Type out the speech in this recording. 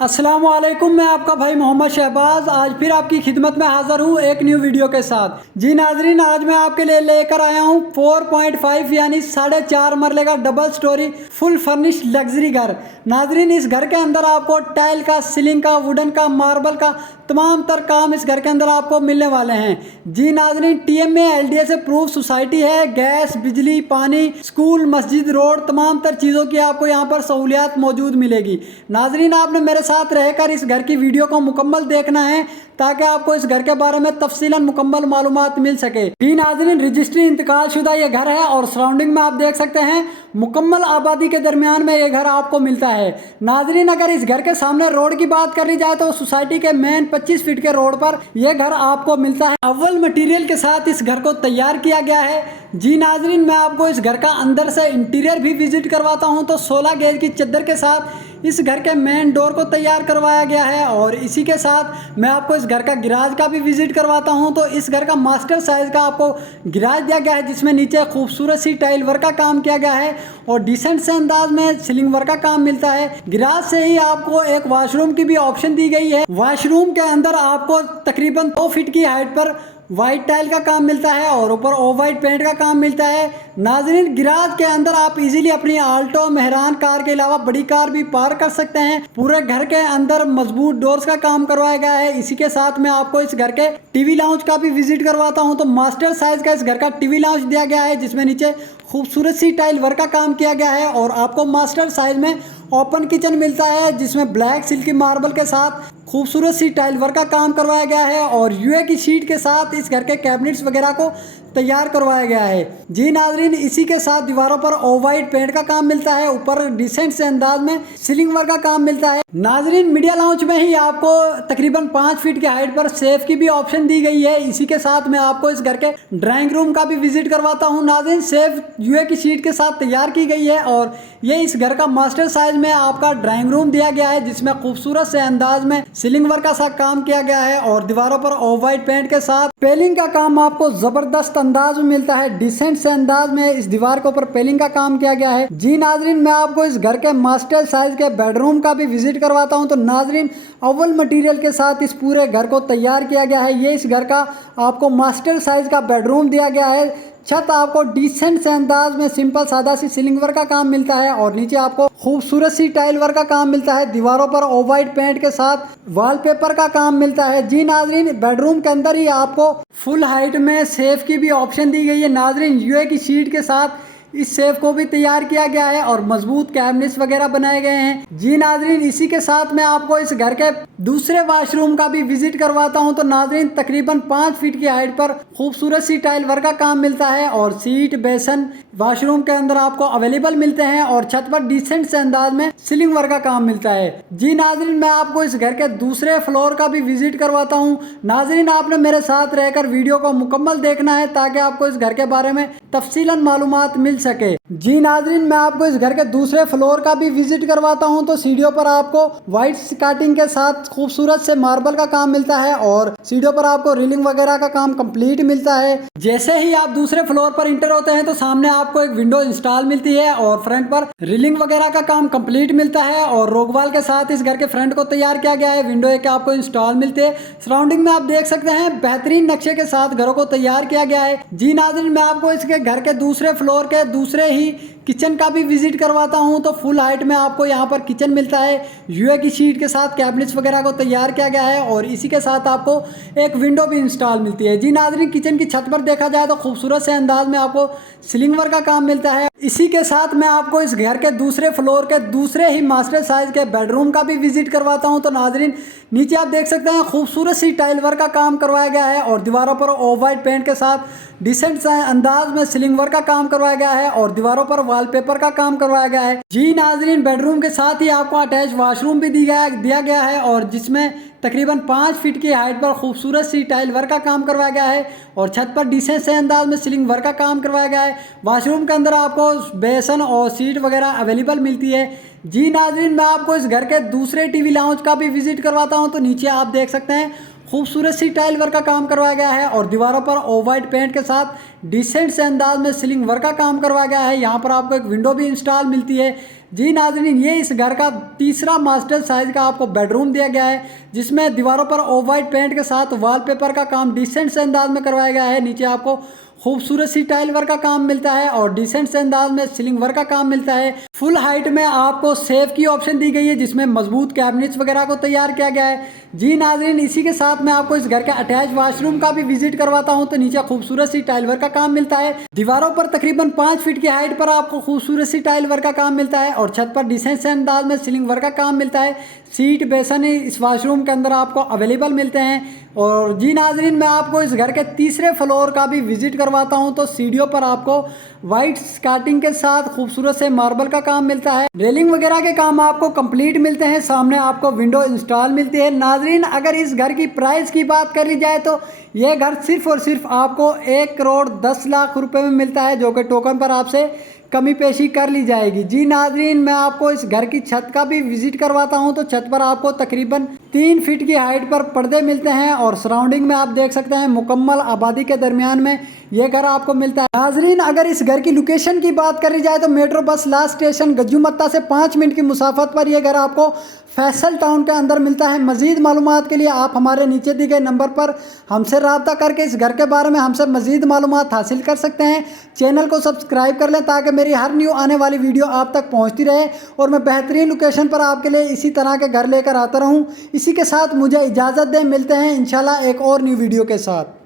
अस्सलामुअलैकुम, मैं आपका भाई मोहम्मद शहबाज आज फिर आपकी खिदमत में हाज़िर हूँ एक न्यू वीडियो के साथ। जी नाजरीन, आज मैं आपके लिए लेकर आया हूँ 4.5 यानी 4.5 मरले का double storey full furnished luxury घर। नाजरीन, इस घर के अंदर आपको टाइल का, सीलिंग का, वुडन का, मार्बल का तमाम तर काम इस घर के अंदर आपको मिलने वाले हैं। जी नाजरीन, TMA LDA अप्रूव सोसाइटी है। गैस, बिजली, पानी, स्कूल, मस्जिद, रोड तमाम तर चीज़ों की आपको यहाँ पर सहूलियात मौजूद मिलेगी। नाजरीन, आपने मेरे साथ रहकर इस घर की वीडियो को मुकम्मल देखना है ताकि आपको इस घर के बारे में तफसीलन मुकम्मल मालूमात मिल सके। जी नाजरीन, रजिस्ट्री इंतकाल शुदा ये घर है और सराउंडिंग में आप देख सकते हैं मुकम्मल आबादी के दरमियान में ये घर आपको मिलता है। नाजरीन, अगर इस घर के सामने रोड की बात करी जाए तो सोसाइटी के मेन 25 फीट के रोड पर यह घर आपको मिलता है। अव्वल मटेरियल के साथ इस घर को तैयार किया गया है। जी नाजरीन, मैं आपको इस घर का अंदर से इंटीरियर भी विजिट करवाता हूं तो 16 गेज की चद्दर के साथ इस घर के मेन डोर को तैयार करवाया गया है और इसी के साथ मैं आपको इस घर का गिराज का भी विजिट करवाता हूं तो इस घर का मास्टर साइज का आपको गिराज दिया गया है जिसमें नीचे खूबसूरत सी टाइल वर्क का काम किया गया है और डिसेंट से अंदाज में सीलिंग वर्क का काम मिलता है। गिराज से ही आपको एक वॉशरूम की भी ऑप्शन दी गई है। वॉशरूम के अंदर आपको तकरीबन 2 फीट की हाइट पर वाइट टाइल का काम मिलता है और ऊपर ऑफ वाइट पेंट का काम मिलता है। नाजरीन, गिराज के अंदर आप इजीली अपनी आल्टो, मेहरान कार के अलावा बड़ी कार भी पार्क कर सकते हैं। पूरे घर के अंदर मजबूत डोर्स का काम करवाया गया है। इसी के साथ मैं आपको इस घर के टीवी लाउंज का भी विजिट करवाता हूं तो मास्टर साइज का इस घर का टीवी लाउंज दिया गया है जिसमें नीचे खूबसूरत सी टाइल वर्क का काम किया गया है और आपको मास्टर साइज में ओपन किचन मिलता है जिसमें ब्लैक सिल्की मार्बल के साथ खूबसूरत सी टाइल वर्क का काम करवाया गया है और यूए की शीट के साथ इस घर के कैबिनेट्स वगैरह को तैयार करवाया गया है। जी नाजरीन, इसी के साथ दीवारों पर ऑफ वाइट पेंट का काम मिलता है, ऊपर डिसेंट से अंदाज में सीलिंग वर्क का काम मिलता है। नाजरीन, मीडिया लाउंज में ही आपको तकरीबन 5 फीट की हाइट पर सेफ की भी ऑप्शन दी गई है। इसी के साथ मैं आपको इस घर के ड्राइंग रूम का भी विजिट करवाता हूँ। नाजरीन, सेफ यूए की शीट के साथ तैयार की गई है और ये इस घर का मास्टर साइज में आपका ड्राइंग रूम दिया गया है जिसमें खूबसूरत से अंदाज में सीलिंग वर्क का सा काम किया गया है और दीवारों पर ऑफ वाइट पेंट के साथ पेलिंग का काम आपको जबरदस्त अंदाज में मिलता है। डिसेंट से अंदाज में इस दीवार के ऊपर पेलिंग का काम किया गया है। जी नाजरीन, मैं आपको इस घर के मास्टर साइज के बेडरूम का भी विजिट करवाता हूं तो नाजरीन, अव्वल मटेरियल के साथ इस पूरे घर को तैयार किया गया है। ये इस घर का आपको मास्टर साइज का बेडरूम दिया गया है। छत आपको डिसेंट से अंदाज में सिंपल सादा सी सीलिंग वर्क का काम मिलता है और नीचे आपको खूबसूरत सी टाइल वर्क का काम मिलता है। दीवारों पर ऑफ वाइट पेंट के साथ वॉलपेपर का काम मिलता है। जी नाजरीन, बेडरूम के अंदर ही आपको फुल हाइट में सेफ की भी ऑप्शन दी गई है। नाजरीन, यूए की शीट के साथ इस सेफ को भी तैयार किया गया है और मजबूत कैबिनेट्स वगैरह बनाए गए हैं। जी नाजरीन, इसी के साथ मैं आपको इस घर के दूसरे वॉशरूम का भी विजिट करवाता हूं तो नाजरीन, तकरीबन 5 फीट की हाइट पर खूबसूरत सी टाइल वर्क का काम मिलता है और सीट, बेसन वॉशरूम के अंदर आपको अवेलेबल मिलते हैं और छत पर डिसेंट से अंदाज में सीलिंग वर्क का काम मिलता है। जी नाजरीन, मैं आपको इस घर के दूसरे फ्लोर का भी विजिट करवाता हूँ। नाजरीन, आपने मेरे साथ रहकर वीडियो को मुकम्मल देखना है ताकि आपको इस घर के बारे में तफसीलन मालूमात मिल सके। जी नाजरीन, मैं आपको इस घर के दूसरे फ्लोर का भी विजिट करवाता हूं तो सीढ़ियों पर आपको व्हाइट स्कार्टिंग के साथ खूबसूरत से मार्बल का काम मिलता है और सीढ़ियों पर आपको रीलिंग वगैरह का काम कंप्लीट मिलता है। जैसे ही आप दूसरे फ्लोर पर इंटर होते हैं तो सामने आपको एक विंडो इंस्टॉल मिलती है और फ्रंट पर रीलिंग वगैरह का काम कंप्लीट मिलता है और रोगवाल के साथ इस घर के फ्रंट को तैयार किया गया है। विंडो एक आपको इंस्टॉल मिलती है। सराउंडिंग में आप देख सकते हैं बेहतरीन नक्शे के साथ घरों को तैयार किया गया है। जी नाजरीन, मैं आपको इसके घर के दूसरे फ्लोर के दूसरे ही किचन का भी विजिट करवाता हूं तो फुल हाइट में आपको यहां पर किचन मिलता है। यूए की शीट के साथ कैबिनेट्स वगैरह को तैयार किया गया है और इसी के साथ आपको एक विंडो भी इंस्टॉल मिलती है। जी नाजरीन, किचन की छत पर देखा जाए तो खूबसूरत से अंदाज में आपको सीलिंग वर्क का काम मिलता है। इसी के साथ मैं आपको इस घर के दूसरे फ्लोर के दूसरे ही मास्टर साइज के बेडरूम का भी विजिट करवाता हूं तो नाजरीन, नीचे आप देख सकते हैं खूबसूरत सी टाइल वर्क का काम करवाया गया है और दीवारों पर ऑफ वाइट पेंट के साथ डिसेंट अंदाज में सीलिंग वर्क का काम करवाया गया है और दीवारों पर वॉलपेपर का काम करवाया गया है। जी नाजरीन, बेडरूम के साथ ही आपको अटैच वॉशरूम भी दिया गया है और जिसमें तकरीबन 5 फीट की हाइट पर खूबसूरत सी टाइल वर्क का काम करवाया गया है और छत पर डिसेंट से अंदाज में सीलिंग वर्क का काम करवाया गया है। वॉशरूम के अंदर आपको बेसन और सीट वगैरह अवेलेबल मिलती है। जी नाजरीन, मैं आपको इस घर के दूसरे टीवी लाउंज का भी विजिट करवाता हूं तो नीचे आप देख सकते हैं खूबसूरत सी टाइल वर्क का काम करवाया गया है और दीवारों पर ऑफ वाइट पेंट के साथ डिसेंट से अंदाज में सीलिंग वर्क का काम करवाया गया है। यहाँ पर आपको एक विंडो भी इंस्टॉल मिलती है। जी नाज़रीन, ये इस घर का तीसरा मास्टर साइज का आपको बेडरूम दिया गया है, जिसमें दीवारों पर ऑफ वाइट पेंट के साथ वॉलपेपर का काम डिसेंट से अंदाज में करवाया गया है। नीचे आपको खूबसूरत सी टाइल वर्क का काम मिलता है और डिसेंट से अंदाज में सीलिंग वर्क का काम मिलता है। फुल हाइट में आपको सेफ की ऑप्शन दी गई है, जिसमें मजबूत कैबिनेट्स वगैरह को तैयार किया गया है। जी नाज़रीन, इसी के साथ मैं आपको इस घर के अटैच वॉशरूम का भी विजिट करवाता हूं। तो नीचे खूबसूरत सी टाइल वर्क का काम मिलता है। दीवारों पर तकरीबन 5 फीट की हाइट पर आपको खूबसूरत सी टाइल वर्क का काम मिलता है और छत पर डिसेंट से अंदाज में सीलिंग वर्क का काम मिलता है। सीट बेसन इस वॉशरूम के अंदर आपको अवेलेबल मिलते हैं। और जी नाज़रीन, मैं आपको इस घर के तीसरे फ्लोर का भी विजिट करवाता हूं। तो सीढ़ियों पर आपको वाइट स्कार्टिंग के साथ खूबसूरत से मार्बल का काम मिलता है। रेलिंग वगैरह के काम आपको कंप्लीट मिलते हैं। सामने आपको विंडो इंस्टॉल मिलती है। नाज़रीन, अगर इस घर की प्राइस की बात कर ली जाए तो यह घर सिर्फ और सिर्फ आपको 1,10,00,000 रुपए में मिलता है, जो कि टोकन पर आपसे कमी पेशी कर ली जाएगी। जी नाज़रीन, मैं आपको इस घर की छत का भी विजिट करवाता हूं। तो छत पर आपको तकरीबन 3 फीट की हाइट पर पर्दे मिलते हैं और सराउंडिंग में आप देख सकते हैं मुकम्मल आबादी के दरमियान में ये घर आपको मिलता है। नाज़रीन, अगर इस घर की लोकेशन की बात करी जाए तो मेट्रो बस लास्ट स्टेशन गज्जूमत्ता से 5 मिनट की मुसाफत पर यह घर आपको फैसल टाउन के अंदर मिलता है। मज़ीद मालूमात के लिए आप हमारे नीचे दिए गए नंबर पर हमसे रब्ता करके इस घर के बारे में हमसे मज़ीद मालूमात हासिल कर सकते हैं। चैनल को सब्सक्राइब कर लें ताकि मेरी हर न्यू आने वाली वीडियो आप तक पहुंचती रहे और मैं बेहतरीन लोकेशन पर आपके लिए इसी तरह के घर लेकर आता रहूं। इसी के साथ मुझे इजाज़त दें। मिलते हैं इंशाल्लाह एक और न्यू वीडियो के साथ।